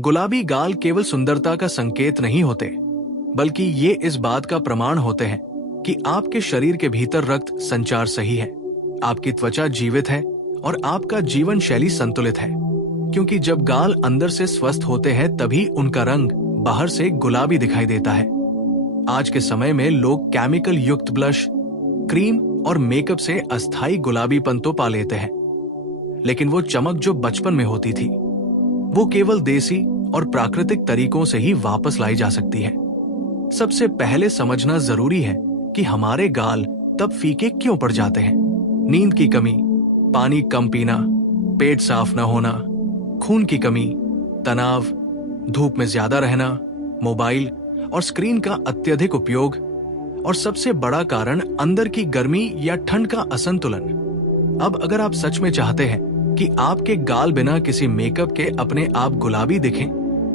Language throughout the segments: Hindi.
गुलाबी गाल केवल सुंदरता का संकेत नहीं होते, बल्कि ये इस बात का प्रमाण होते हैं कि आपके शरीर के भीतर रक्त संचार सही है, आपकी त्वचा जीवित है और आपका जीवन शैली संतुलित है। क्योंकि जब गाल अंदर से स्वस्थ होते हैं तभी उनका रंग बाहर से गुलाबी दिखाई देता है। आज के समय में लोग केमिकल युक्त ब्लश, क्रीम और मेकअप से अस्थायी गुलाबीपन तो पा लेते हैं, लेकिन वो चमक जो बचपन में होती थी वो केवल देसी और प्राकृतिक तरीकों से ही वापस लाई जा सकती है। सबसे पहले समझना जरूरी है कि हमारे गाल तब फीके क्यों पड़ जाते हैं। नींद की कमी, पानी कम पीना, पेट साफ न होना, खून की कमी, तनाव, धूप में ज्यादा रहना, मोबाइल और स्क्रीन का अत्यधिक उपयोग, और सबसे बड़ा कारण अंदर की गर्मी या ठंड का असंतुलन। अब अगर आप सच में चाहते हैं कि आपके गाल बिना किसी मेकअप के अपने आप गुलाबी दिखें,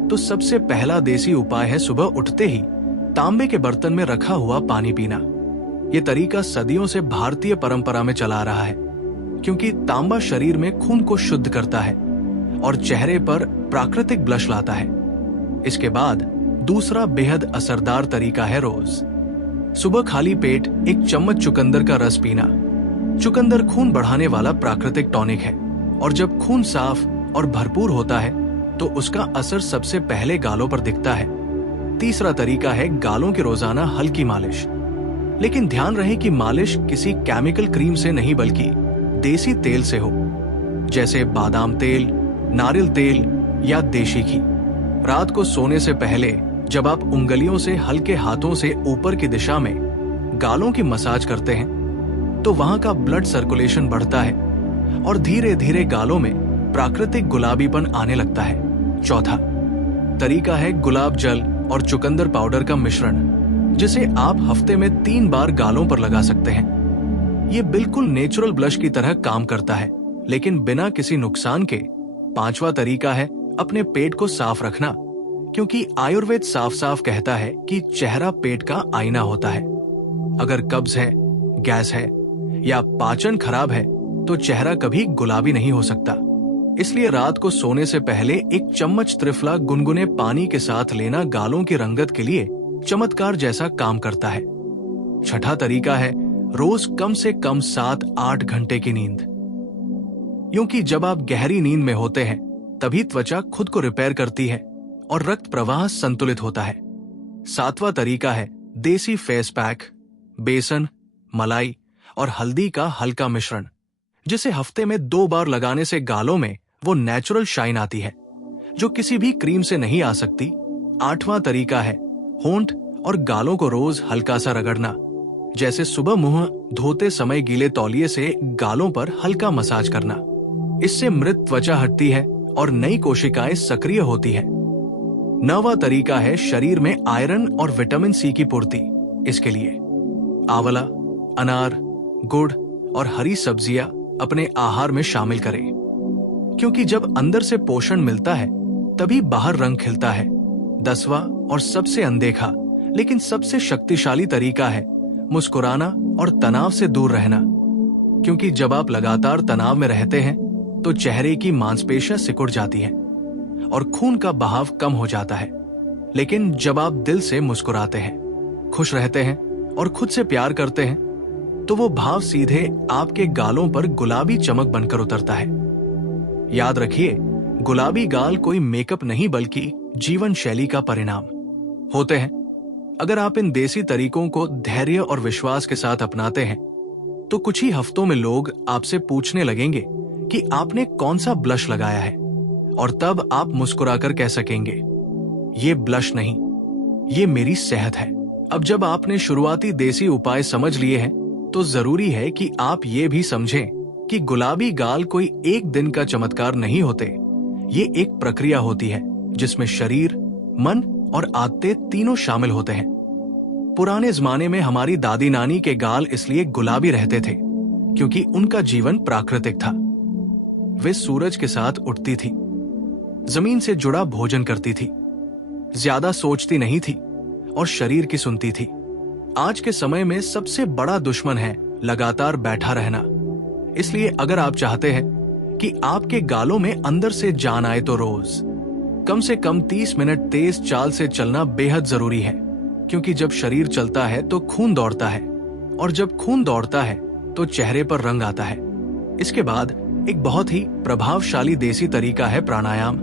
तो सबसे पहला देसी उपाय है सुबह उठते ही तांबे के बर्तन में रखा हुआ पानी पीना। ये तरीका सदियों से भारतीय परंपरा में चला रहा है, क्योंकि तांबा शरीर में खून को शुद्ध करता है और चेहरे पर प्राकृतिक ब्लश लाता है। इसके बाद दूसरा बेहद असरदार तरीका है रोज सुबह खाली पेट एक चम्मच चुकंदर का रस पीना। चुकंदर खून बढ़ाने वाला प्राकृतिक टॉनिक है, और जब खून साफ और भरपूर होता है तो उसका असर सबसे पहले गालों पर दिखता है। तीसरा तरीका है गालों की रोजाना हल्की मालिश। लेकिन ध्यान रहे कि मालिश किसी केमिकल क्रीम से नहीं बल्कि देसी तेल से हो, जैसे बादाम तेल, नारियल तेल या देशी घी। रात को सोने से पहले जब आप उंगलियों से हल्के हाथों से ऊपर की दिशा में गालों की मसाज करते हैं तो वहां का ब्लड सर्कुलेशन बढ़ता है और धीरे धीरे गालों में प्राकृतिक गुलाबीपन आने लगता है। चौथा तरीका है गुलाब जल और चुकंदर पाउडर का मिश्रण, जिसे आप हफ्ते में 3 बार गालों पर लगा सकते हैं। ये बिल्कुल नेचुरल ब्लश की तरह काम करता है, लेकिन बिना किसी नुकसान के। पांचवा तरीका है अपने पेट को साफ रखना, क्योंकि आयुर्वेद साफ साफ कहता है कि चेहरा पेट का आईना होता है। अगर कब्ज है, गैस है या पाचन खराब है तो चेहरा कभी गुलाबी नहीं हो सकता। इसलिए रात को सोने से पहले एक चम्मच त्रिफला गुनगुने पानी के साथ लेना गालों की रंगत के लिए चमत्कार जैसा काम करता है। छठा तरीका है रोज कम से कम 7-8 घंटे की नींद, क्योंकि जब आप गहरी नींद में होते हैं तभी त्वचा खुद को रिपेयर करती है और रक्त प्रवाह संतुलित होता है। सातवां तरीका है देसी फेस पैक, बेसन, मलाई और हल्दी का हल्का मिश्रण, जिसे हफ्ते में 2 बार लगाने से गालों में वो नेचुरल शाइन आती है जो किसी भी क्रीम से नहीं आ सकती। आठवां तरीका है होंठ और गालों को रोज हल्का सा रगड़ना, जैसे सुबह मुंह धोते समय गीले तौलिए से गालों पर हल्का मसाज करना। इससे मृत त्वचा हटती है और नई कोशिकाएं सक्रिय होती है। 9वां तरीका है शरीर में आयरन और विटामिन सी की पूर्ति। इसके लिए आंवला, अनार, गुड़ और हरी सब्जियां अपने आहार में शामिल करें, क्योंकि जब अंदर से पोषण मिलता है तभी बाहर रंग खिलता है। 10वां और सबसे अनदेखा लेकिन सबसे शक्तिशाली तरीका है मुस्कुराना और तनाव से दूर रहना, क्योंकि जब आप लगातार तनाव में रहते हैं तो चेहरे की मांसपेशियां सिकुड़ जाती हैं और खून का बहाव कम हो जाता है। लेकिन जब आप दिल से मुस्कुराते हैं, खुश रहते हैं और खुद से प्यार करते हैं तो वो भाव सीधे आपके गालों पर गुलाबी चमक बनकर उतरता है। याद रखिए, गुलाबी गाल कोई मेकअप नहीं बल्कि जीवन शैली का परिणाम होते हैं। अगर आप इन देसी तरीकों को धैर्य और विश्वास के साथ अपनाते हैं तो कुछ ही हफ्तों में लोग आपसे पूछने लगेंगे कि आपने कौन सा ब्लश लगाया है, और तब आप मुस्कुराकर कह सकेंगे, ये ब्लश नहीं, ये मेरी सेहत है। अब जब आपने शुरुआती देसी उपाय समझ लिए हैं तो जरूरी है कि आप ये भी समझें कि गुलाबी गाल कोई एक दिन का चमत्कार नहीं होते। ये एक प्रक्रिया होती है जिसमें शरीर, मन और आदतें तीनों शामिल होते हैं। पुराने जमाने में हमारी दादी नानी के गाल इसलिए गुलाबी रहते थे क्योंकि उनका जीवन प्राकृतिक था। वे सूरज के साथ उठती थी, जमीन से जुड़ा भोजन करती थी, ज्यादा सोचती नहीं थी और शरीर की सुनती थी। आज के समय में सबसे बड़ा दुश्मन है लगातार बैठा रहना। इसलिए अगर आप चाहते हैं कि आपके गालों में अंदर से जान आए तो रोज कम से कम 30 मिनट तेज चाल से चलना बेहद जरूरी है, क्योंकि जब शरीर चलता है तो खून दौड़ता है, और जब खून दौड़ता है तो चेहरे पर रंग आता है। इसके बाद एक बहुत ही प्रभावशाली देसी तरीका है प्राणायाम,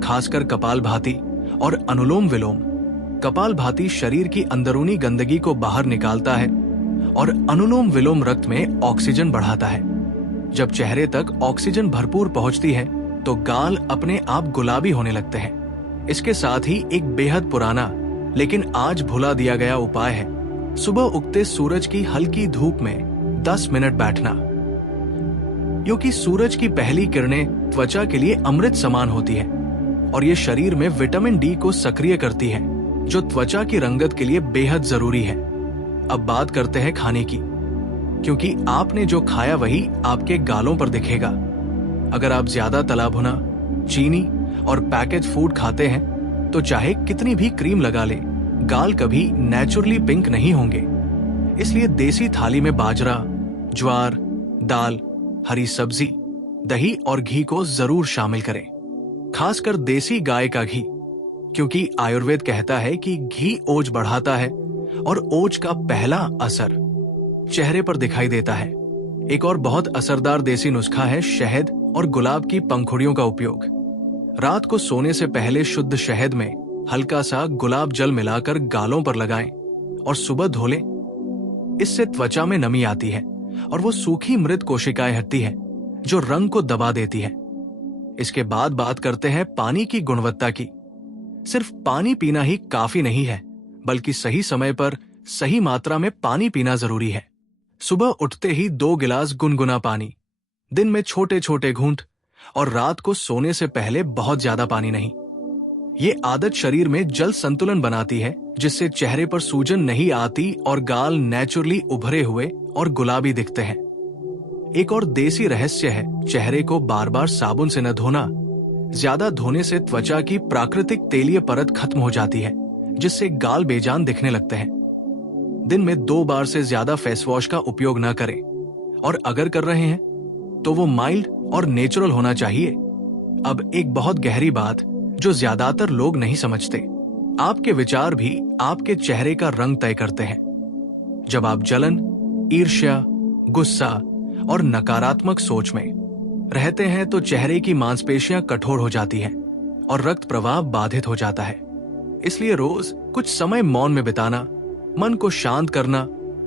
खासकर कपालभाति और अनुलोम विलोम। कपालभाति शरीर की अंदरूनी गंदगी को बाहर निकालता है और अनुलोम विलोम रक्त में ऑक्सीजन बढ़ाता है। जब चेहरे तक ऑक्सीजन भरपूर पहुंचती है तो गाल अपने आप गुलाबी होने लगते हैं। इसके साथ ही एक बेहद पुराना लेकिन आज भुला दिया गया उपाय है सुबह उगते सूरज की हल्की धूप में 10 मिनट बैठना, क्योंकि सूरज की पहली किरणें त्वचा के लिए अमृत समान होती है और ये शरीर में विटामिन डी को सक्रिय करती है, जो त्वचा की रंगत के लिए बेहद जरूरी है। अब बात करते हैं खाने की, क्योंकि आपने जो खाया वही आपके गालों पर दिखेगा। अगर आप ज्यादा तला भुना, चीनी और पैकेज फूड खाते हैं तो चाहे कितनी भी क्रीम लगा ले, गाल कभी नेचुरली पिंक नहीं होंगे। इसलिए देसी थाली में बाजरा, ज्वार, दाल, हरी सब्जी, दही और घी को जरूर शामिल करें, खासकर देसी गाय का घी, क्योंकि आयुर्वेद कहता है कि घी ओज बढ़ाता है और ओज का पहला असर चेहरे पर दिखाई देता है। एक और बहुत असरदार देसी नुस्खा है शहद और गुलाब की पंखुड़ियों का उपयोग। रात को सोने से पहले शुद्ध शहद में हल्का सा गुलाब जल मिलाकर गालों पर लगाएं और सुबह धो लें। इससे त्वचा में नमी आती है और वो सूखी मृत कोशिकाएं हटती है जो रंग को दबा देती है। इसके बाद बात करते हैं पानी की गुणवत्ता की। सिर्फ पानी पीना ही काफी नहीं है, बल्कि सही समय पर सही मात्रा में पानी पीना जरूरी है। सुबह उठते ही 2 गिलास गुनगुना पानी, दिन में छोटे छोटे घूंट, और रात को सोने से पहले बहुत ज्यादा पानी नहीं। ये आदत शरीर में जल संतुलन बनाती है, जिससे चेहरे पर सूजन नहीं आती और गाल नेचुरली उभरे हुए और गुलाबी दिखते हैं। एक और देसी रहस्य है चेहरे को बार बार साबुन से न धोना। ज्यादा धोने से त्वचा की प्राकृतिक तेलीय परत खत्म हो जाती है, जिससे गाल बेजान दिखने लगते हैं। दिन में 2 बार से ज्यादा फेस वॉश का उपयोग न करें, और अगर कर रहे हैं तो वो माइल्ड और नेचुरल होना चाहिए। अब एक बहुत गहरी बात जो ज्यादातर लोग नहीं समझते, आपके विचार भी आपके चेहरे का रंग तय करते हैं। जब आप जलन, ईर्ष्या, गुस्सा और नकारात्मक सोच में रहते हैं तो चेहरे की मांसपेशियां कठोर हो जाती हैं और रक्त प्रवाह बाधित हो जाता है। इसलिए रोज कुछ समय मौन में बिताना, मन को शांत करना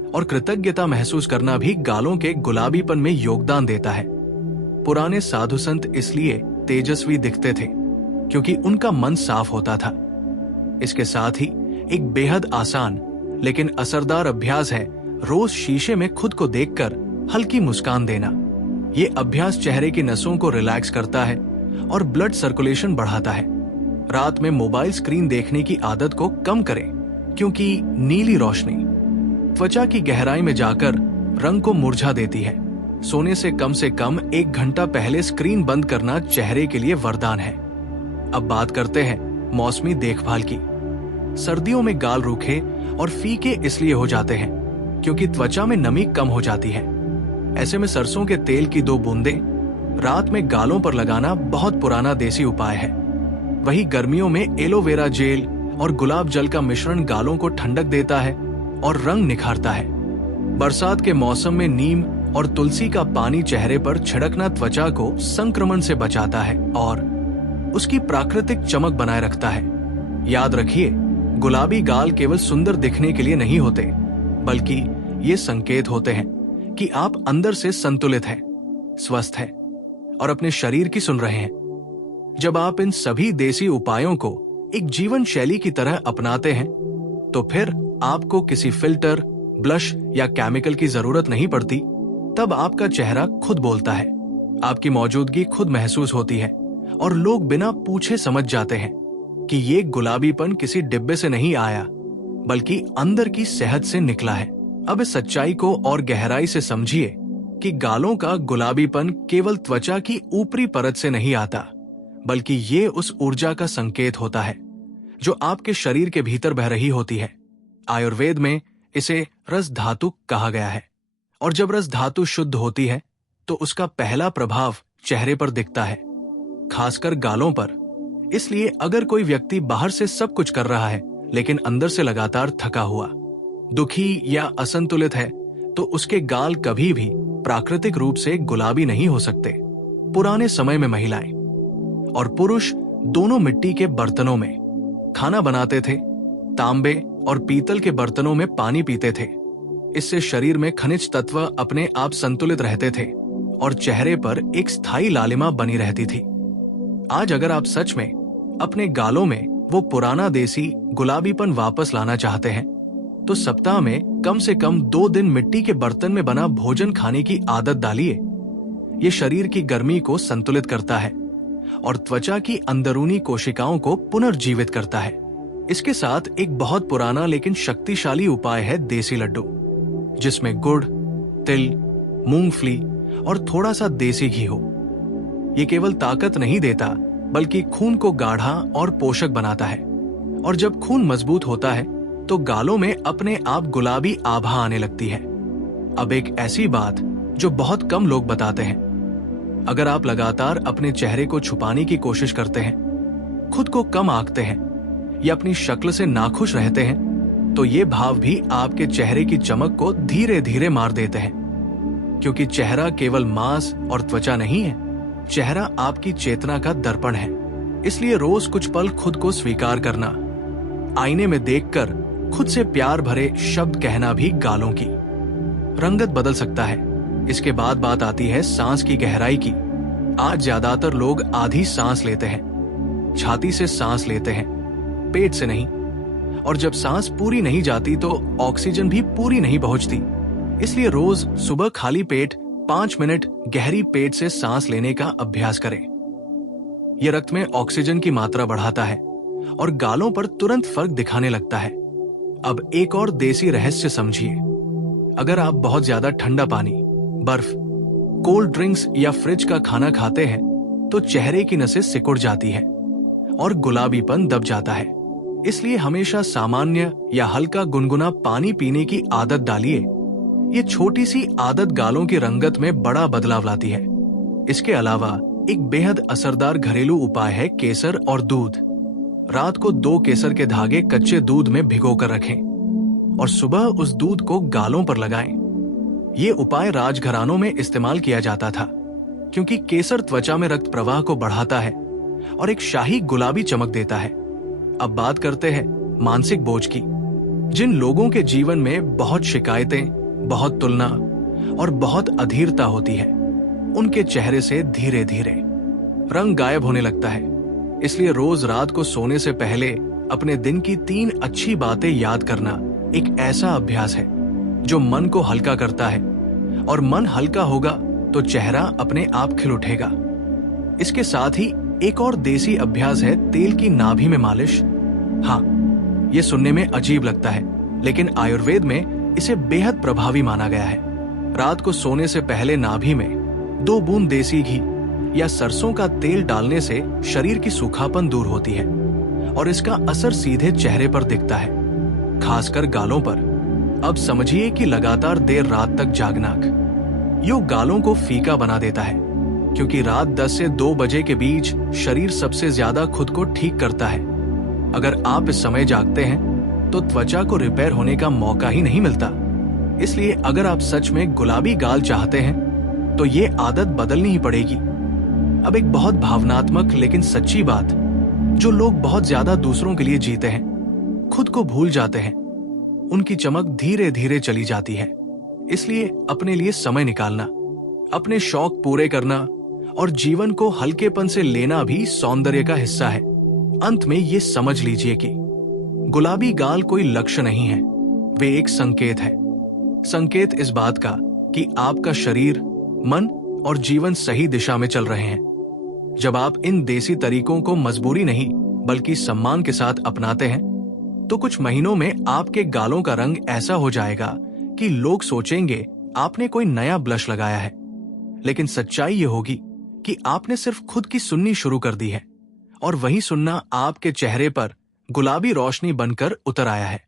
और कृतज्ञता महसूस करना भी गालों के गुलाबीपन में योगदान देता है। पुराने साधु संत इसलिए तेजस्वी दिखते थे क्योंकि उनका मन साफ होता था। इसके साथ ही एक बेहद आसान लेकिन असरदार अभ्यास है रोज शीशे में खुद को देखकर हल्की मुस्कान देना। ये अभ्यास चेहरे की नसों को रिलैक्स करता है और ब्लड सर्कुलेशन बढ़ाता है। रात में मोबाइल स्क्रीन देखने की आदत को कम करें, क्योंकि नीली रोशनी त्वचा की गहराई में जाकर रंग को मुरझा देती है। सोने से कम 1 घंटा पहले स्क्रीन बंद करना चेहरे के लिए वरदान है। अब बात करते हैं मौसमी देखभाल की। सर्दियों में गाल रूखे और फीके इसलिए हो जाते हैं क्योंकि त्वचा में नमी कम हो जाती है। ऐसे में सरसों के तेल की 2 बूंदें रात में गालों पर लगाना बहुत पुराना देसी उपाय है। वही गर्मियों में एलोवेरा जेल और गुलाब जल का मिश्रण गालों को ठंडक देता है और रंग निखारता है। बरसात के मौसम में नीम और तुलसी का पानी चेहरे पर छिड़कना त्वचा को संक्रमण से बचाता है और उसकी प्राकृतिक चमक बनाए रखता है। याद रखिए, गुलाबी गाल केवल सुंदर दिखने के लिए नहीं होते, बल्कि ये संकेत होते हैं कि आप अंदर से संतुलित हैं, स्वस्थ हैं और अपने शरीर की सुन रहे हैं। जब आप इन सभी देसी उपायों को एक जीवन शैली की तरह अपनाते हैं, तो फिर आपको किसी फिल्टर, ब्लश या केमिकल की जरूरत नहीं पड़ती। तब आपका चेहरा खुद बोलता है, आपकी मौजूदगी खुद महसूस होती है और लोग बिना पूछे समझ जाते हैं कि ये गुलाबीपन किसी डिब्बे से नहीं आया, बल्कि अंदर की सेहत से निकला है। अब इस सच्चाई को और गहराई से समझिए कि गालों का गुलाबीपन केवल त्वचा की ऊपरी परत से नहीं आता, बल्कि ये उस ऊर्जा का संकेत होता है जो आपके शरीर के भीतर बह रही होती है। आयुर्वेद में इसे रस धातु कहा गया है, और जब रस धातु शुद्ध होती है तो उसका पहला प्रभाव चेहरे पर दिखता है, खासकर गालों पर। इसलिए अगर कोई व्यक्ति बाहर से सब कुछ कर रहा है लेकिन अंदर से लगातार थका हुआ, दुखी या असंतुलित है, तो उसके गाल कभी भी प्राकृतिक रूप से गुलाबी नहीं हो सकते। पुराने समय में महिलाएं और पुरुष दोनों मिट्टी के बर्तनों में खाना बनाते थे, तांबे और पीतल के बर्तनों में पानी पीते थे। इससे शरीर में खनिज तत्व अपने आप संतुलित रहते थे और चेहरे पर एक स्थायी लालिमा बनी रहती थी। आज अगर आप सच में अपने गालों में वो पुराना देसी गुलाबीपन वापस लाना चाहते हैं, तो सप्ताह में कम से कम 2 दिन मिट्टी के बर्तन में बना भोजन खाने की आदत डालिए। ये शरीर की गर्मी को संतुलित करता है और त्वचा की अंदरूनी कोशिकाओं को पुनर्जीवित करता है। इसके साथ एक बहुत पुराना लेकिन शक्तिशाली उपाय है देसी लड्डू, जिसमें गुड़, तिल, मूंगफली और थोड़ा सा देसी घी हो। ये केवल ताकत नहीं देता, बल्कि खून को गाढ़ा और पोषक बनाता है। और जब खून मजबूत होता है तो गालों में अपने आप गुलाबी आभा आने लगती है। अब एक ऐसी बात जो बहुत कम लोग बताते हैं, अगर आप लगातार अपने चेहरे को छुपाने की कोशिश करते हैं, खुद को कम आंकते हैं या अपनी शक्ल से नाखुश रहते हैं, तो ये भाव भी आपके चेहरे की चमक को धीरे धीरे मार देते हैं। क्योंकि चेहरा केवल मांस और त्वचा नहीं है, चेहरा आपकी चेतना का दर्पण है। इसलिए रोज कुछ पल खुद को स्वीकार करना, आईने में देखकर खुद से प्यार भरे शब्द कहना भी गालों की रंगत बदल सकता है। इसके बाद बात आती है सांस की गहराई की। आज ज्यादातर लोग आधी सांस लेते हैं, छाती से सांस लेते हैं, पेट से नहीं। और जब सांस पूरी नहीं जाती तो ऑक्सीजन भी पूरी नहीं पहुंचती। इसलिए रोज सुबह खाली पेट 5 मिनट गहरी पेट से सांस लेने का अभ्यास करें। यह रक्त में ऑक्सीजन की मात्रा बढ़ाता है और गालों पर तुरंत फर्क दिखाने लगता है। अब एक और देसी रहस्य समझिए। अगर आप बहुत ज्यादा ठंडा पानी, बर्फ, कोल्ड ड्रिंक्स या फ्रिज का खाना खाते हैं, तो चेहरे की नसें सिकुड़ जाती है और गुलाबीपन दब जाता है। इसलिए हमेशा सामान्य या हल्का गुनगुना पानी पीने की आदत डालिए। ये छोटी सी आदत गालों की रंगत में बड़ा बदलाव लाती है। इसके अलावा एक बेहद असरदार घरेलू उपाय है केसर और दूध। रात को 2 केसर के धागे कच्चे दूध में भिगोकर रखें और सुबह उस दूध को गालों पर लगाएं। ये उपाय राजघरानों में इस्तेमाल किया जाता था, क्योंकि केसर त्वचा में रक्त प्रवाह को बढ़ाता है और एक शाही गुलाबी चमक देता है। अब बात करते हैं मानसिक बोझ की। जिन लोगों के जीवन में बहुत शिकायतें, बहुत तुलना और बहुत अधीरता होती है, उनके चेहरे से धीरे धीरे रंग गायब होने लगता है। इसलिए रोज रात को सोने से पहले अपने दिन की 3 अच्छी बातें याद करना एक ऐसा अभ्यास है जो मन को हल्का करता है, और मन हल्का होगा तो चेहरा अपने आप खिल उठेगा। इसके साथ ही एक और देसी अभ्यास है तेल की नाभि में मालिश। हाँ, ये सुनने में अजीब लगता है, लेकिन आयुर्वेद में इसे बेहद प्रभावी माना गया है। रात को सोने से पहले नाभि में 2 बूंद देसी घी या सरसों का तेल डालने से शरीर की सूखापन दूर होती है और इसका असर सीधे चेहरे पर दिखता है, खासकर गालों पर। अब समझिए कि लगातार देर रात तक जागना यो गालों को फीका बना देता है, क्योंकि रात 10 से 2 बजे के बीच शरीर सबसे ज्यादा खुद को ठीक करता है। अगर आप इस समय जागते हैं तो त्वचा को रिपेयर होने का मौका ही नहीं मिलता। इसलिए अगर आप सच में गुलाबी गाल चाहते हैं तो ये आदत बदलनी ही पड़ेगी। अब एक बहुत भावनात्मक लेकिन सच्ची बात, जो लोग बहुत ज्यादा दूसरों के लिए जीते हैं, खुद को भूल जाते हैं, उनकी चमक धीरे धीरे चली जाती है। इसलिए अपने लिए समय निकालना, अपने शौक पूरे करना और जीवन को हल्केपन से लेना भी सौंदर्य का हिस्सा है। अंत में ये समझ लीजिए कि गुलाबी गाल कोई लक्ष्य नहीं है, वे एक संकेत है। संकेत इस बात का कि आपका शरीर, मन और जीवन सही दिशा में चल रहे हैं। जब आप इन देसी तरीकों को मजबूरी नहीं बल्कि सम्मान के साथ अपनाते हैं, तो कुछ महीनों में आपके गालों का रंग ऐसा हो जाएगा कि लोग सोचेंगे आपने कोई नया ब्लश लगाया है। लेकिन सच्चाई ये होगी कि आपने सिर्फ खुद की सुननी शुरू कर दी है, और वही सुनना आपके चेहरे पर गुलाबी रोशनी बनकर उतर आया है।